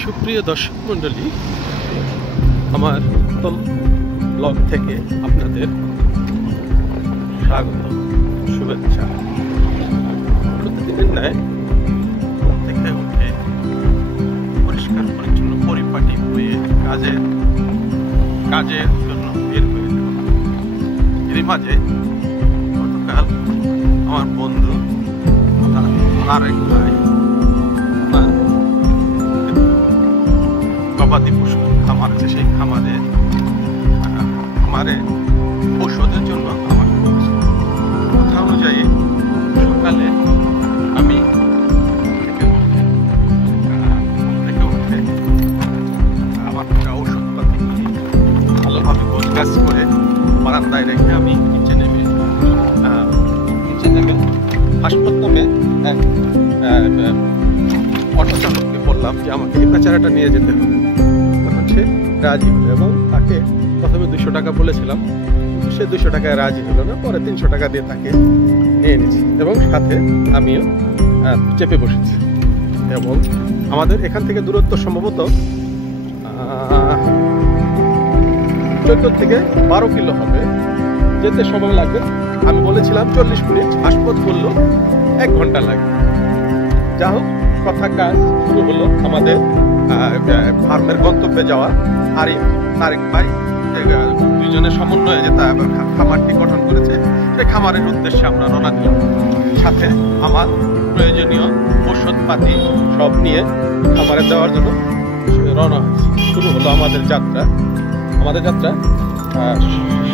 সুপ্রিয় দর্শক মণ্ডলী, আমার প্রথম ব্লগ থেকে আপনাদের স্বাগত, শুভেচ্ছা। প্রতিদিনের ন্যায় ঘুম থেকে উঠে পরিষ্কার পরিচ্ছন্ন পরিপাটি হয়ে কাজের জন্য বের হয়ে যাওয়া। এরই মাঝে গতকাল আমার বন্ধু আরেক ভাই গবাদি পশু খামার আছে, সেই খামারে ঔষধের জন্য আমার কথা অনুযায়ী সকালে আমি থেকে উঠে আমার ঔষধপাতি ভালোভাবে গোছগাছ করে বারান্দায় রেখে আমি নিচে নেমে হাসপাতাল নামে অটো চালককে বললাম যে আমাকে এই বেচারাটা নিয়ে যেতে হবে। তখন সে রাজি হলো এবং তাকে প্রথমে 200 টাকা বলেছিলাম, কিন্তু সে 200 টাকায় রাজি হলো না। পরে 300 টাকা দিয়ে তাকে নিয়ে নিয়েছি এবং সাথে আমিও চেপে বসেছি। এবং আমাদের এখান থেকে দূরত্ব সম্ভবত 14 থেকে 12 কিলো হবে। যেতে সময় লাগবে, আমি বলেছিলাম 40 মিনিট, হাসপাতাল বললো 1 ঘন্টা লাগবে। যা হোক, কথা কাজ শুরু হলো। আমাদের ফার্মের গন্তব্যে যাওয়া তারেক ভাই দুইজনের সমন্বয়ে যে খামারটি গঠন করেছে, সেই খামারের উদ্দেশ্যে আমরা রওনা দিলাম। সাথে আমার প্রয়োজনীয় ঔষধপাতি সব নিয়ে খামারে দেওয়ার জন্য রওনা হয়েছে। শুরু হলো আমাদের যাত্রা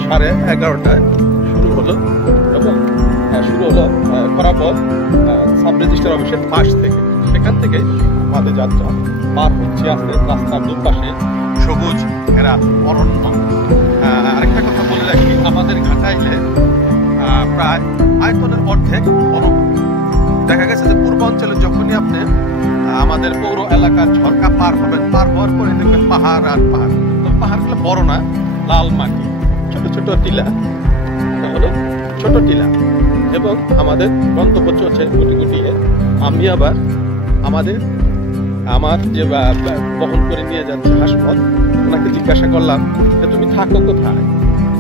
11:30টায় শুরু হলো এবং শুরু হলো খরাপথ সাব রেজিস্ট্রার অফিসের পাশ থেকে। সেখান থেকে আমাদের যাত্রা পার হচ্ছে আসতে রাস্তার দুপাশে সবুজ ঘেরা অরণ্য। আরেকটা কথা বলে রাখি, আমাদের ঘাটাইলে প্রায় আয়তনের অর্ধেক বন। দেখা গেছে যে পূর্বাঞ্চলে যখনই আপনি আমাদের পৌর এলাকার ঝর্কা পার হবেন, পার হওয়ার পরে দেখবেন পাহাড় আর পাহাড়। তো পাহাড়গুলো বড় না, লাল মাটি, ছোট ছোট টিলা, হলো ছোট টিলা। এবং আমাদের গন্তব্য চলছে গুটি গুটিয়ে। আমি আবার আমার যে বহন করে নিয়ে যাচ্ছে হাসপাতাল, ওনাকে জিজ্ঞাসা করলাম যে তুমি থাকো কোথায়?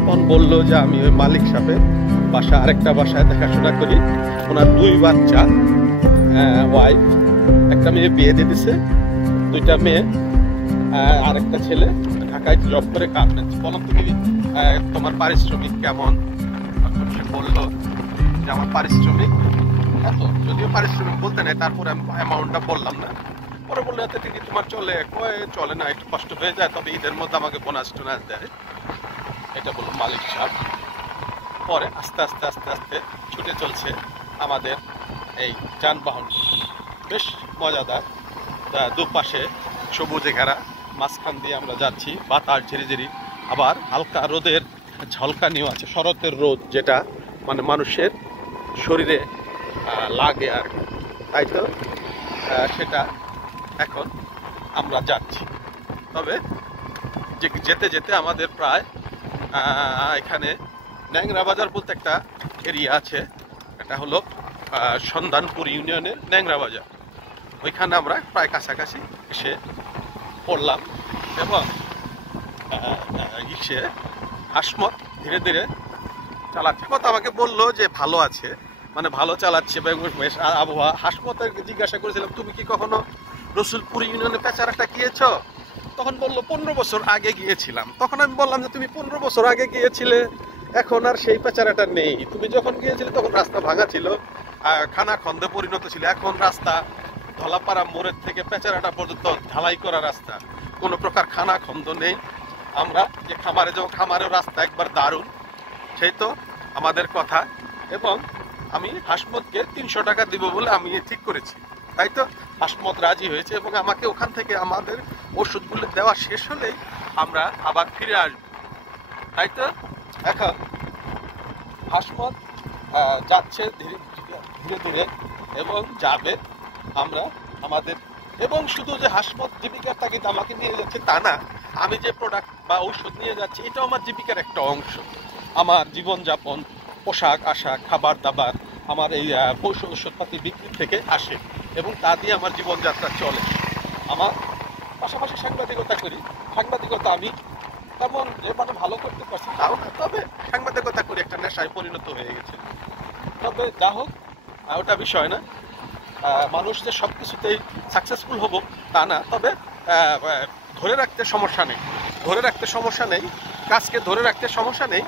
তখন বললো যে আমি ওই মালিক সাহেবের বাসা, আরেকটা বাসায় দেখাশোনা করি। ওনার 2 বাচ্চা, ওয়াইফ, একটা মেয়ে বিয়ে দিয়ে দিছে, 2টা মেয়ে, আরেকটা ছেলে ঢাকায় জব করে কাজ করছে। বললাম তুমি তোমার পারিশ্রমিক কেমন? সে বললো যে আমার পারিশ্রমিক এত। যদিও পারিশ্রমিক বলতে নেই, তারপরে আমি অ্যামাউন্টটা বললাম না। পরে বললো এত ঠিকই তোমার চলে না, একটু কষ্ট হয়ে যায়, তবে ঈদের মধ্যে আমাকে বোনাস টোনাস দেয়, এটা বললো মালিক সাহেব। পরে আস্তে আস্তে আস্তে আস্তে ছুটে চলছে আমাদের এই যানবাহন, বেশ মজাদার। দুপাশে সবুজে ঘেরা, মাঝখান দিয়ে আমরা যাচ্ছি, বাতাস ঝিরিঝিরি, আবার হালকা রোদের ঝলকানিও আছে। শরতের রোদ যেটা মানে মানুষের শরীরে লাগে আর কি, তাই তো সেটা এখন আমরা যাচ্ছি। তবে যেতে যেতে আমাদের প্রায় এখানে ন্যাংরা বাজার বলতে একটা এরিয়া আছে, এটা হলো সন্ধানপুর ইউনিয়নের ন্যাংরা বাজার। ওইখানে আমরা প্রায় কাছাকাছি এসে পড়লাম এবং হাসমত ধীরে ধীরে চালাচ্ছে। কথা আমাকে বললো যে ভালো আছে, মানে ভালো চালাচ্ছে, বেশ আবহাওয়া। হাসমতে জিজ্ঞাসা করেছিলাম তুমি কি কখনো রসুলপুর ইউনিয়নে পেচারাটা গিয়েছ? তখন বললো 15 বছর আগে গিয়েছিলাম। তখন আমি বললাম যে তুমি 15 বছর আগে গিয়েছিলে, এখন আর সেই পেচারাটা নেই। তুমি যখন গিয়েছিলে তখন রাস্তা ভাঙা ছিল, খানা খন্দে পরিণত ছিল। এখন রাস্তা ধলাপাড়া মোড়ের থেকে পেচারাটা পর্যন্ত ঢালাই করা রাস্তা, কোনো প্রকার খানা খন্দ নেই। আমরা যে খামারে যাবো, খামারের রাস্তা একবার দারুণ, সেই তো আমাদের কথা। এবং আমি হাসমতকে 300 টাকা দিব বলে আমি ঠিক করেছি, তাই তো হাসমত রাজি হয়েছে এবং আমাকে ওখান থেকে আমাদের ওষুধগুলো দেওয়া শেষ হলেই আমরা আবার ফিরে আসবো, তাই তো। এখন হাসমত যাচ্ছে ধীরে ধীরে এবং যাবে আমরা আমাদের। এবং শুধু যে হাসমত জীবিকার তাগিদ আমাকে নিয়ে যাচ্ছে তা না, আমি যে প্রোডাক্ট বা ঔষধ নিয়ে যাচ্ছি এটাও আমার জীবিকার একটা অংশ। আমার জীবনযাপন, পোশাক আশাক, খাবার দাবার আমার এই পশু ওষুধপাতি বিক্রি থেকে আসে এবং তা দিয়ে আমার জীবনযাত্রা চলে। আমার পাশাপাশি সাংবাদিকতা করি। সাংবাদিকতা আমি তেমন যে মানে ভালো করতে পারছি তাও না, তবে সাংবাদিকতা করি একটা নেশায় পরিণত হয়ে গেছে। তবে যা হোক, ওটা বিষয় না। মানুষ যে সব কিছুতেই সাকসেসফুল হব তা না, তবে ধরে রাখতে সমস্যা নেই, ধরে রাখতে সমস্যা নেই, কাজকে ধরে রাখতে সমস্যা নেই।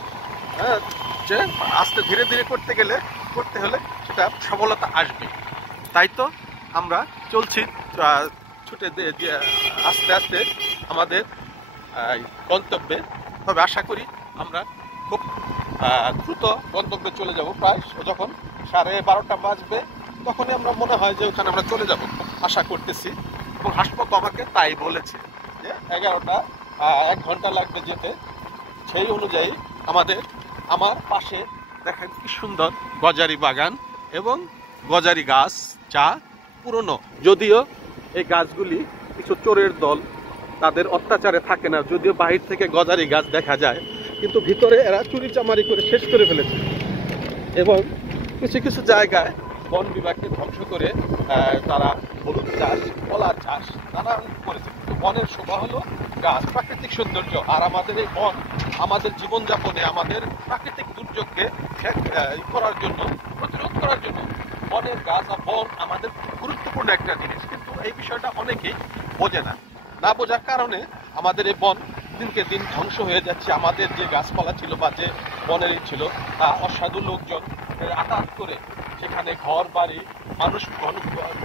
যে আস্তে ধীরে ধীরে করতে হলে সেটা সফলতা আসবে। তাই তো আমরা চলছি ছুটে আস্তে আস্তে আমাদের গন্তব্যে। তবে আশা করি আমরা খুব দ্রুত গন্তব্যে চলে যাব। প্রায় যখন 12:30 বাজবে তখনই আমরা মনে হয় যে ওখানে আমরা চলে যাব, আশা করতেছি। এবং হাসপাত আমাকে তাই বলেছে যে 1 ঘন্টা লাগবে যেতে। সেই অনুযায়ী আমার পাশে দেখেন কি সুন্দর গজারি বাগান এবং গজারি গাছ, যা পুরনো। যদিও এই গাছগুলি কিছু চোরের দল, তাদের অত্যাচারে থাকে না, যদিও বাহির থেকে গজারি গাছ দেখা যায়, কিন্তু ভিতরে এরা চুরি চামারি করে শেষ করে ফেলেছে। এবং কিছু কিছু জায়গায় বন বিভাগকে ধ্বংস করে তারা হলুদ চাষ, কলা চাষ নানা করেছে। বনের শোভা হলো গাছ, প্রাকৃতিক সৌন্দর্য। আর আমাদের এই বন আমাদের জীবনযাপনে, আমাদের প্রাকৃতিক দুর্যোগকে করার জন্য, প্রতিরোধ করার জন্য বনের গাছ আর বন আমাদের গুরুত্বপূর্ণ একটা জিনিস। কিন্তু এই বিষয়টা অনেকেই বোঝে না। না বোঝার কারণে আমাদের এই বন দিনকে দিন ধ্বংস হয়ে যাচ্ছে। আমাদের যে গাছপালা ছিল বা যে বনেরই ছিল, তা অসাধু লোকজন আঘাত করে সেখানে ঘর বাড়ি, মানুষ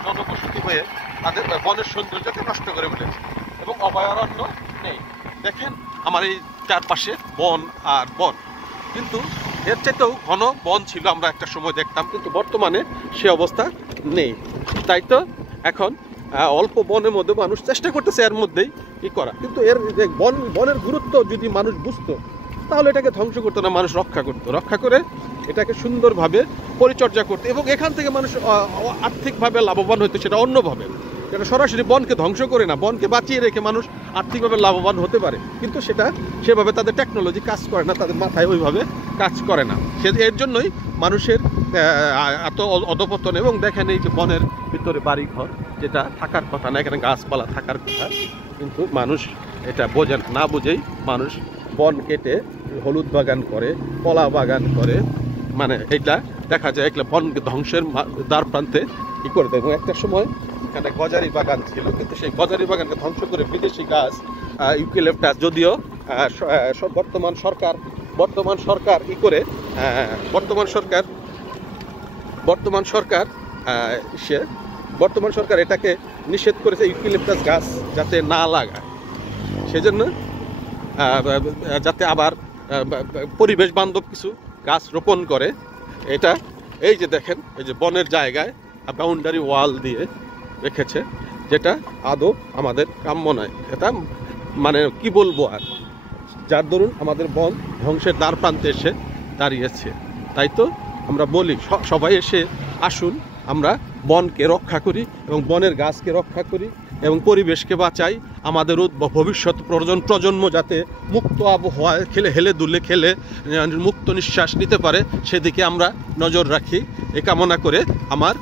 জনবসতি হয়ে তাদের বনের সৌন্দর্যকে নষ্ট করে ফেলেছে। এবং অভয়ারণ্য নেই। দেখেন আমার এই চারপাশে বন আর বন, কিন্তু এর চাইতেও ঘন বন ছিল আমরা একটা সময় দেখতাম, কিন্তু বর্তমানে সে অবস্থা নেই। তাই তো এখন অল্প বনের মধ্যে মানুষ চেষ্টা করতেছে এর মধ্যেই কি করা। কিন্তু এর যে বনের গুরুত্ব যদি মানুষ বুঝতো, তাহলে এটাকে ধ্বংস করতো না, মানুষ রক্ষা করে এটাকে সুন্দরভাবে পরিচর্যা করতো। এবং এখান থেকে মানুষ আর্থিকভাবে লাভবান হতো, সেটা অন্যভাবে। এটা সরাসরি বনকে ধ্বংস করে না, বনকে বাঁচিয়ে রেখে মানুষ আর্থিকভাবে লাভবান হতে পারে, কিন্তু সেভাবে তাদের টেকনোলজি কাজ করে না, তাদের মাথায় ওইভাবে কাজ করে না। এর জন্যই মানুষের এত অধপতন। এবং দেখেন এই যে বনের ভিতরে বাড়ি ঘর, যেটা থাকার কথা না, এখানে গাছপালা থাকার কথা, কিন্তু মানুষ এটা বোঝে না। বুঝেই মানুষ বন কেটে হলুদ বাগান করে, কলা বাগান করে, মানে এটা দেখা যায় এগুলো বন ধ্বংসের দ্বার প্রান্তে কি করে দেয়। এবং একটা সময় এখানে গজারি বাগান ছিল, কিন্তু সেই গজারি বাগানকে ধ্বংস করে বিদেশি গাছ, ইউক্যালিপটাস, যদিও বর্তমান সরকার এটাকে নিষেধ করেছে, ইউক্যালিপটাস গাছ যাতে না লাগায়, সেজন্য যাতে আবার পরিবেশ বান্ধব কিছু গাছ রোপণ করে। এটা এই যে দেখেন, এই যে বনের জায়গায় বাউন্ডারি ওয়াল দিয়ে রেখেছে, যেটা আদৌ আমাদের কাম্য নয়। এটা মানে কি বলবো আর, যার দরুন আমাদের বন ধ্বংসের দ্বার প্রান্তে এসে দাঁড়িয়েছে। তাই তো আমরা বলি সবাই এসে আসুন, আমরা বনকে রক্ষা করি এবং বনের গাছকে রক্ষা করি এবং পরিবেশকে বাঁচাই। আমাদের ভবিষ্যৎ প্রজন্ম যাতে মুক্ত আবহাওয়ায় হেলে দুলে খেলে মুক্ত নিঃশ্বাস নিতে পারে, সেদিকে আমরা নজর রাখি। এ কামনা করে আমার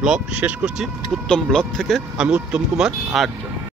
ব্লগ শেষ করছি। উত্তম ব্লগ থেকে আমি উত্তম কুমার আর্য।